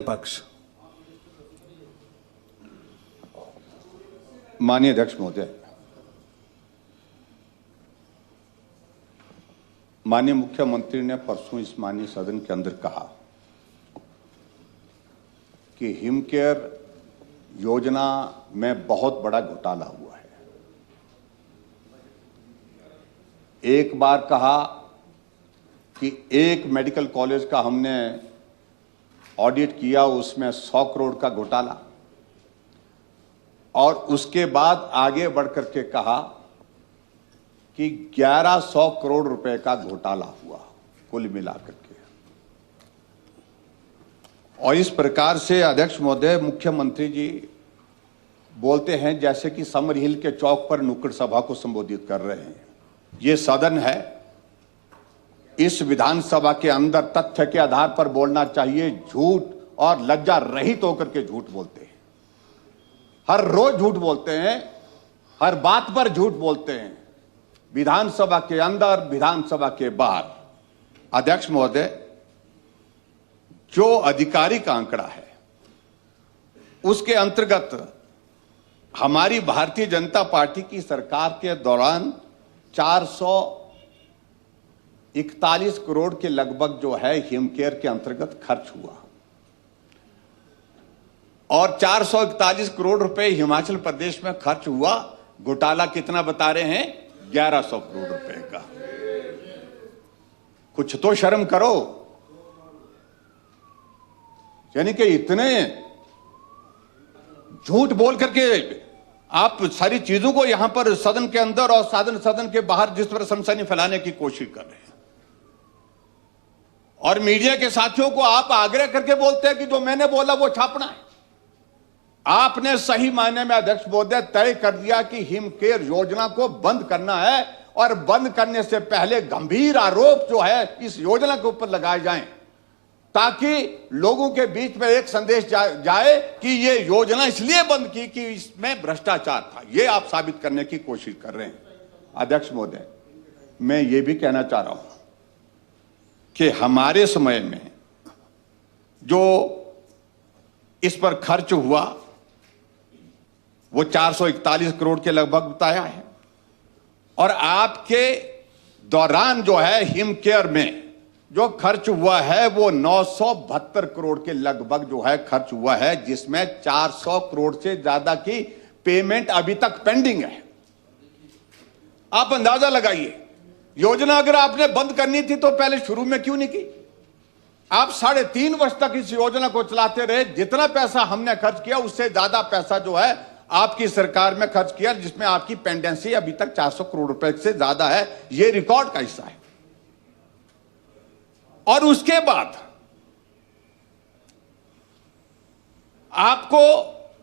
पक्ष। माननीय अध्यक्ष महोदय, माननीय मुख्यमंत्री ने परसों इस माननीय सदन के अंदर कहा कि हिमकेयर योजना में बहुत बड़ा घोटाला हुआ है। एक बार कहा कि एक मेडिकल कॉलेज का हमने ऑडिट किया, उसमें 100 करोड़ का घोटाला, और उसके बाद आगे बढ़कर के कहा कि 1100 करोड़ रुपए का घोटाला हुआ कुल मिलाकर के। और इस प्रकार से अध्यक्ष महोदय, मुख्यमंत्री जी बोलते हैं जैसे कि समर हिल के चौक पर नुक्कड़ सभा को संबोधित कर रहे हैं। ये सदन है, इस विधानसभा के अंदर तथ्य के आधार पर बोलना चाहिए। झूठ और लज्जा रहित होकर के झूठ बोलते हैं, हर रोज झूठ बोलते हैं, हर बात पर झूठ बोलते हैं, विधानसभा के अंदर, विधानसभा के बाहर। अध्यक्ष महोदय, जो आधिकारिक आंकड़ा है उसके अंतर्गत हमारी भारतीय जनता पार्टी की सरकार के दौरान 441 करोड़ के लगभग जो है हिमकेयर के अंतर्गत खर्च हुआ, और 441 करोड़ रुपए हिमाचल प्रदेश में खर्च हुआ। घोटाला कितना बता रहे हैं? 1100 करोड़ रुपए का। कुछ तो शर्म करो। यानी कि इतने झूठ बोल करके आप सारी चीजों को यहां पर सदन के अंदर और सदन के बाहर जिस पर सनसनी फैलाने की कोशिश कर रहे हैं, और मीडिया के साथियों को आप आग्रह करके बोलते हैं कि जो मैंने बोला वो छापना है। आपने सही मायने में अध्यक्ष महोदय तय कर दिया कि हिमकेयर योजना को बंद करना है, और बंद करने से पहले गंभीर आरोप जो है इस योजना के ऊपर लगाए जाएं, ताकि लोगों के बीच में एक संदेश जाए कि ये योजना इसलिए बंद की कि इसमें भ्रष्टाचार था। ये आप साबित करने की कोशिश कर रहे हैं। अध्यक्ष महोदय, मैं ये भी कहना चाह रहा हूं कि हमारे समय में जो इस पर खर्च हुआ वो 441 करोड़ के लगभग बताया है, और आपके दौरान जो है हिमकेयर में जो खर्च हुआ है वो 972 करोड़ के लगभग जो है खर्च हुआ है, जिसमें 400 करोड़ से ज्यादा की पेमेंट अभी तक पेंडिंग है। आप अंदाजा लगाइए, योजना अगर आपने बंद करनी थी तो पहले शुरू में क्यों नहीं की? आप 3.5 वर्ष तक इस योजना को चलाते रहे। जितना पैसा हमने खर्च किया उससे ज्यादा पैसा जो है आपकी सरकार में खर्च किया, जिसमें आपकी पेंडेंसी अभी तक 400 करोड़ रुपए से ज्यादा है। यह रिकॉर्ड का हिस्सा है। और उसके बाद आपको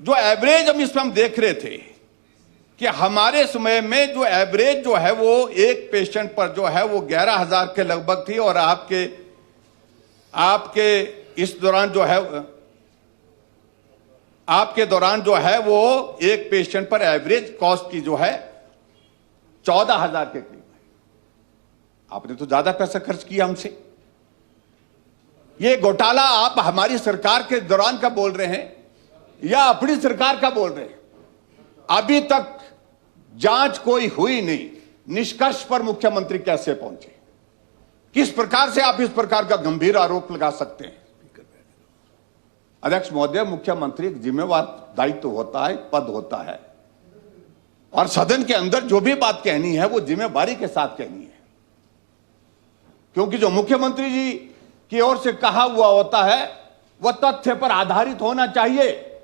जो एवरेज हम देख रहे थे कि हमारे समय में जो एवरेज जो है वो एक पेशेंट पर जो है वो 11,000 के लगभग थी, और आपके इस दौरान जो है आपके दौरान जो है वो एक पेशेंट पर एवरेज कॉस्ट की जो है 14,000 के करीब है। आपने तो ज्यादा पैसा खर्च किया हमसे। ये घोटाला आप हमारी सरकार के दौरान का बोल रहे हैं या अपनी सरकार का बोल रहे हैं? अभी तक जांच कोई हुई नहीं। निष्कर्ष पर मुख्यमंत्री कैसे पहुंचे? किस प्रकार से आप इस प्रकार का गंभीर आरोप लगा सकते हैं? अध्यक्ष महोदय, मुख्यमंत्री एक जिम्मेवार दायित्व होता है, पद होता है, और सदन के अंदर जो भी बात कहनी है वो जिम्मेवारी के साथ कहनी है, क्योंकि जो मुख्यमंत्री जी की ओर से कहा हुआ होता है वह तथ्य पर आधारित होना चाहिए।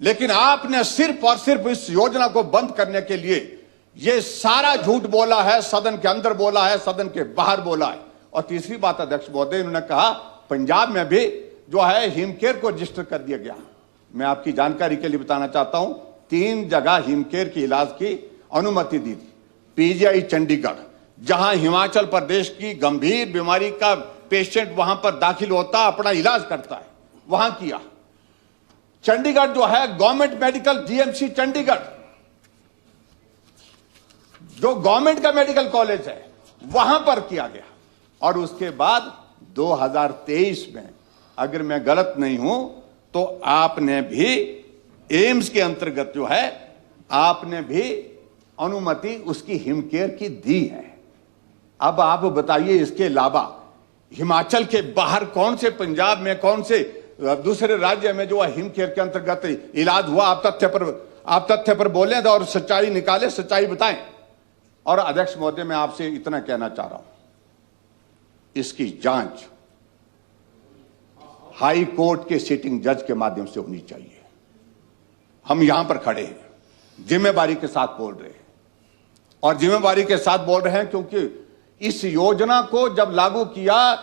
लेकिन आपने सिर्फ और सिर्फ इस योजना को बंद करने के लिए यह सारा झूठ बोला है, सदन के अंदर बोला है, सदन के बाहर बोला है। और तीसरी बात अध्यक्ष महोदय, इन्होंने कहा पंजाब में भी जो है हिमकेयर को रजिस्टर कर दिया गया। मैं आपकी जानकारी के लिए बताना चाहता हूं, 3 जगह हिमकेयर के इलाज की अनुमति दी थी। पीजीआई चंडीगढ़, जहां हिमाचल प्रदेश की गंभीर बीमारी का पेशेंट वहां पर दाखिल होता, अपना इलाज करता है, वहां किया। चंडीगढ़ जो है गवर्नमेंट मेडिकल जीएमसी चंडीगढ़, जो गवर्नमेंट का मेडिकल कॉलेज है, वहां पर किया गया। और उसके बाद 2023 में अगर मैं गलत नहीं हूं तो आपने भी एम्स के अंतर्गत जो है आपने भी अनुमति उसकी हिमकेयर की दी है। अब आप बताइए इसके अलावा हिमाचल के बाहर कौन से, पंजाब में कौन से दूसरे राज्य में जो है हिमकेयर के अंतर्गत इलाज हुआ? आप तथ्य पर बोलें और सच्चाई निकालें, सच्चाई बताएं। और अध्यक्ष महोदय, मैं आपसे इतना कहना चाह रहा हूं, इसकी जांच हाई कोर्ट के सिटिंग जज के माध्यम से होनी चाहिए। हम यहां पर खड़े हैं, जिम्मेवारी के साथ बोल रहे हैं, और जिम्मेवारी के साथ बोल रहे हैं क्योंकि इस योजना को जब लागू किया,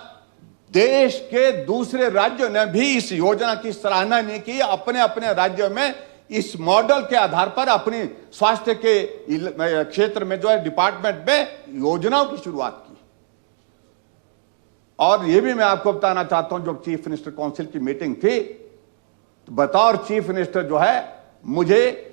देश के दूसरे राज्यों ने भी इस योजना की सराहना नहीं की। अपने अपने राज्यों में इस मॉडल के आधार पर अपनी स्वास्थ्य के क्षेत्र में जो है डिपार्टमेंट में योजनाओं की शुरुआत की। और यह भी मैं आपको बताना चाहता हूं, जब चीफ मिनिस्टर काउंसिल की मीटिंग थी, तो बतौर चीफ मिनिस्टर जो है मुझे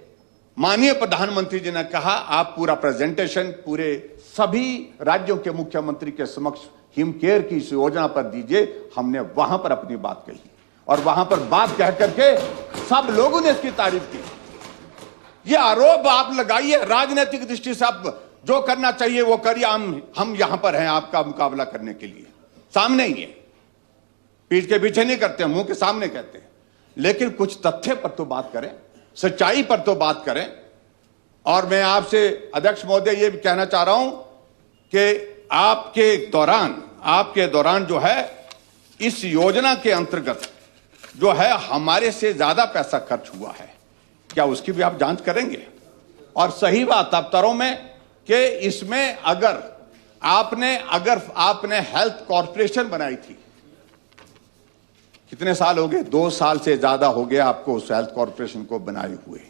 माननीय प्रधानमंत्री जी ने कहा, आप पूरा प्रेजेंटेशन पूरे सभी राज्यों के मुख्यमंत्री के समक्ष हिमकेयर की इस योजना पर दीजिए। हमने वहां पर अपनी बात कही और वहां पर बात कह करके सब लोगों ने इसकी तारीफ की। ये आरोप आप लगाइए राजनीतिक दृष्टि से, आप जो करना चाहिए वो करिए, हम यहां पर हैं आपका मुकाबला करने के लिए, सामने ही है, पीठ के पीछे नहीं करते, मुंह के सामने कहते हैं। लेकिन कुछ तथ्य पर तो बात करें, सच्चाई पर तो बात करें। और मैं आपसे अध्यक्ष महोदय ये भी कहना चाह रहा हूं कि आपके दौरान जो है इस योजना के अंतर्गत जो है हमारे से ज्यादा पैसा खर्च हुआ है, क्या उसकी भी आप जांच करेंगे? और सही बात दफ्तरों में कि इसमें अगर आपने हेल्थ कॉर्पोरेशन बनाई थी, कितने साल हो गए? 2 साल से ज्यादा हो गया आपको उस हेल्थ कॉर्पोरेशन को बनाए हुए,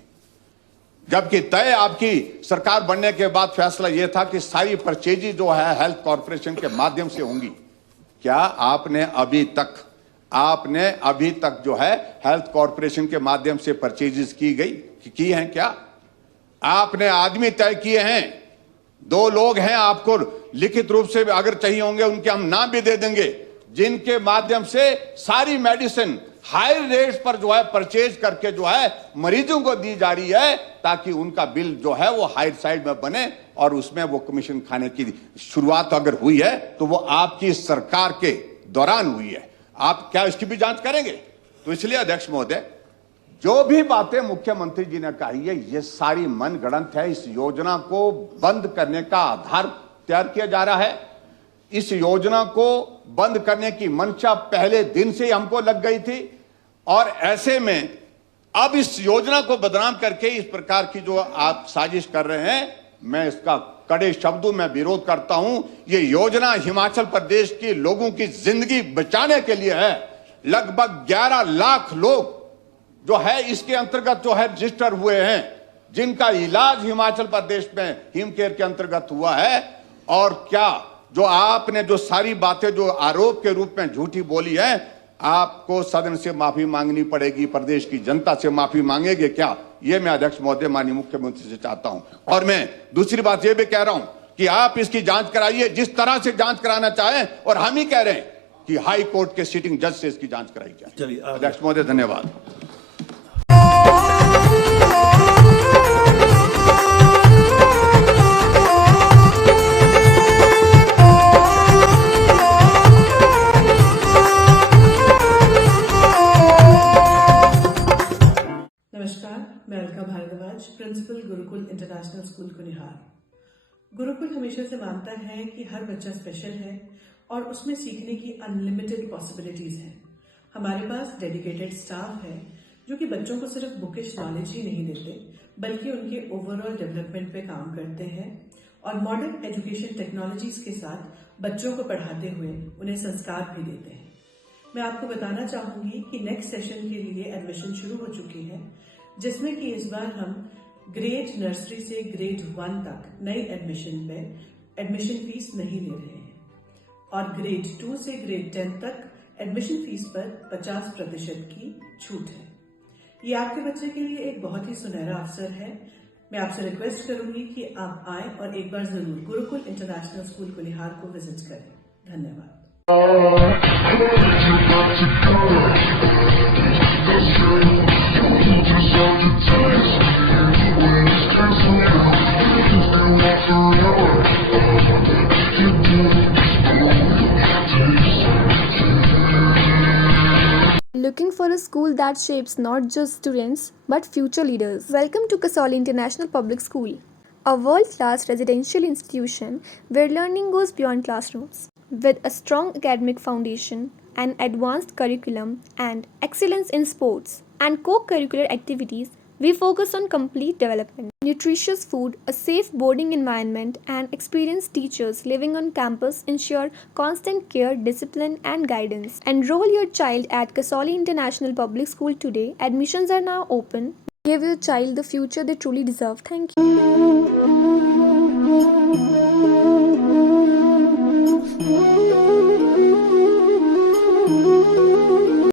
जबकि तय आपकी सरकार बनने के बाद फैसला यह था कि सारी परचेजी जो है हेल्थ कॉर्पोरेशन के माध्यम से होंगी। क्या आपने अभी तक जो है हेल्थ कॉर्पोरेशन के माध्यम से परचेजेस की हैं? क्या आपने आदमी तय किए हैं? 2 लोग हैं, आपको लिखित रूप से अगर चाहिए होंगे उनके हम नाम भी दे देंगे, जिनके माध्यम से सारी मेडिसिन हाई रेट्स पर जो है परचेज करके जो है मरीजों को दी जा रही है, ताकि उनका बिल जो है वो हाई साइड में बने और उसमें वो कमीशन खाने की शुरुआत अगर हुई है तो वो आपकी सरकार के दौरान हुई है। आप क्या इसकी भी जांच करेंगे? तो इसलिए अध्यक्ष महोदय, जो भी बातें मुख्यमंत्री जी ने कही है ये सारी मनगढ़ंत है। इस योजना को बंद करने का आधार तैयार किया जा रहा है। इस योजना को बंद करने की मंशा पहले दिन से ही हमको लग गई थी, और ऐसे में अब इस योजना को बदनाम करके इस प्रकार की जो आप साजिश कर रहे हैं, मैं इसका कड़े शब्दों में विरोध करता हूं। ये योजना हिमाचल प्रदेश के लोगों की जिंदगी बचाने के लिए है। लगभग 11 लाख लोग जो है इसके अंतर्गत जो है रजिस्टर हुए हैं, जिनका इलाज हिमाचल प्रदेश में हिमकेयर के अंतर्गत हुआ है। और क्या जो आपने जो सारी बातें जो आरोप के रूप में झूठी बोली है, आपको सदन से माफी मांगनी पड़ेगी, प्रदेश की जनता से माफी मांगेंगे क्या? ये मैं अध्यक्ष महोदय माननीय मुख्यमंत्री से चाहता हूं। और मैं दूसरी बात ये भी कह रहा हूं कि आप इसकी जांच कराइए जिस तरह से जांच कराना चाहें, और हम ही कह रहे हैं कि हाई कोर्ट के सिटिंग जज से इसकी जांच कराई जाए। चलिए अध्यक्ष महोदय, धन्यवाद। मैं Alka Bhardwaj, principal Gurukul international school Kunihar. Gurukul हमेशा से मानता है कि हर बच्चा स्पेशल है और उसमें सीखने की अनलिमिटेड पॉसिबिलिटीज हैं। हमारे पास डेडिकेटेड स्टाफ है जो कि बच्चों को सिर्फ बुकिश नॉलेज ही नहीं देते, बल्कि उनके ओवरऑल डेवलपमेंट पे काम करते हैं और मॉडर्न एजुकेशन टेक्नोलॉजीज के साथ बच्चों को पढ़ाते हुए उन्हें संस्कार भी देते हैं। मैं आपको बताना चाहूंगी कि नेक्स्ट सेशन के लिए एडमिशन शुरू हो चुकी है, जिसमें कि इस बार हम ग्रेड नर्सरी से ग्रेड 1 तक नई एडमिशन पे एडमिशन फीस नहीं ले रहे हैं, और ग्रेड 2 से ग्रेड 10 तक एडमिशन फीस पर 50% की छूट है। ये आपके बच्चे के लिए एक बहुत ही सुनहरा अवसर है। मैं आपसे रिक्वेस्ट करूंगी कि आप आए और एक बार जरूर गुरुकुल इंटरनेशनल स्कूल कुनिहार को विजिट करें। धन्यवाद। Looking for a school that shapes not just students but future leaders. Welcome to Kasoli International Public School, a world-class residential institution where learning goes beyond classrooms. With a strong academic foundation, an advanced curriculum, and excellence in sports and co-curricular activities, we focus on complete development. Nutritious food, a safe boarding environment, and experienced teachers living on campus ensure constant care, discipline, and guidance. Enroll your child at Kasoli International Public School today. Admissions are now open. Give your child the future they truly deserve. Thank you.